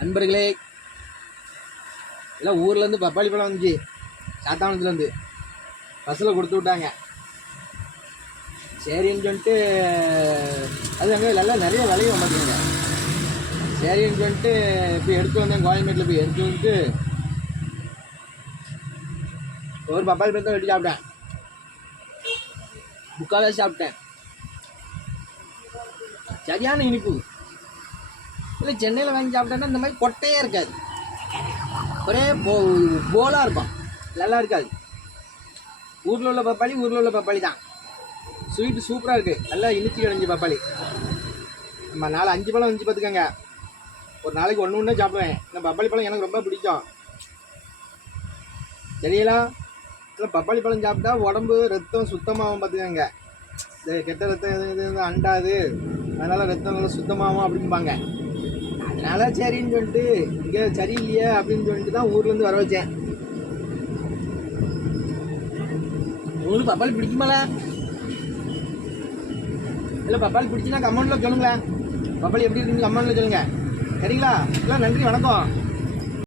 நண்பர்களே, எல்லாம் ஊர்லேருந்து பப்பாளி பழம் வந்துச்சு. சாத்தானத்துலேருந்து பஸ்ஸில் கொடுத்து விட்டாங்க. சரின்னு சொல்லிட்டு அது அங்கே எல்லாம் நிறைய விலையும் பார்த்துக்கோங்க. சரின்னு சொல்லிட்டு இப்போ எடுத்து வந்தேன். கோயம்பேட்டில் போய் எடுத்து வந்துட்டு ஒரு பப்பாளி பழத்தை வெட்டி சாப்பிட்டேன். முக்கால்வாசி சாப்பிட்டேன். சரியான இனிப்பு. இல்லை சென்னையில் வாங்கி சாப்பிட்டேன்னா இந்த மாதிரி கொட்டையே இருக்காது, ஒரே போலாக இருக்கும், நல்லா இருக்காது. ஊரில் உள்ள பப்பாளி தான். ஸ்வீட்டு சூப்பராக இருக்குது, நல்லா இனிச்சு கிடஞ்சி பப்பாளி. நம்ம 4-5 பழம் வந்துச்சு பார்த்துக்கோங்க. ஒரு நாளைக்கு ஒன்று சாப்பிடுவேன். இந்த பப்பாளி பழம் எனக்கு ரொம்ப பிடிக்கும். சரிங்களா? இல்லை பப்பாளி பழம் சாப்பிட்டா உடம்பு ரத்தம் சுத்தமாகும் பார்த்துக்கோங்க. இந்த கெட்ட ரத்தம் இது அண்டாது, அதனால் ரத்தம் நல்லா சுத்தமாகும் அப்படிம்பாங்க. அதனால் சரின்னு சொல்லிட்டு இங்கே சரியில்லையே அப்படின்னு சொல்லிட்டு தான் ஊர்லேருந்து வர வச்சேன். உங்களுக்கு பப்பாளி பிடிக்குமால? இல்லை பப்பாளி பிடிச்சின்னா கமெண்ட்டில் சொல்லுங்களேன். பப்பாளி எப்படி இருக்குன்னு கமெண்ட்டில் சொல்லுங்கள். சரிங்களா? இல்லை நன்றி, வணக்கம்.